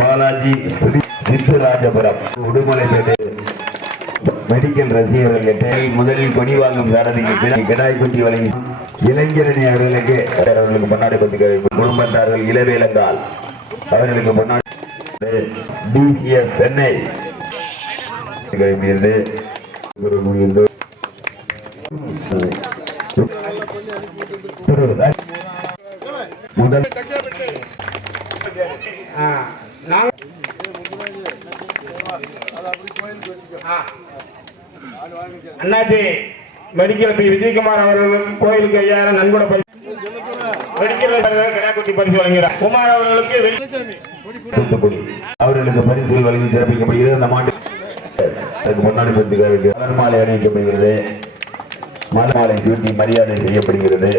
Balaji சித்தராஜபுரம் Udumalaipettai medical ரசிகர்களுக்கு முதலில் கொடி வாங்கும் சாரதிக்கு கிடாய் குட்டி வழங்கி இளைஞரணி அவர்களுக்கு முன்னாடி குடும்பத்தார்கள் இளவேலங்கால் அவர்களுக்கு முன்னாடி DCS சென்னை முதல் அண்ணாச்சி மெடிக்கல் பி விஜயகுமார் அவர்களுக்கு கோயிலுக்கு 5000 நன்கொடை மெடிக்கல் கடாக்குட்டி பரிசு வழங்குகிறார். குமார் அவர்களுக்கு அவர்களுக்கு பரிசுகள் வழங்கி சிறப்பிக்கப்படுகிறது. அந்த மாட்டு முன்னாடி மாலை அணிவிக்கப்படுகிறது. மாலை சூட்டி மரியாதை செய்யப்படுகிறது.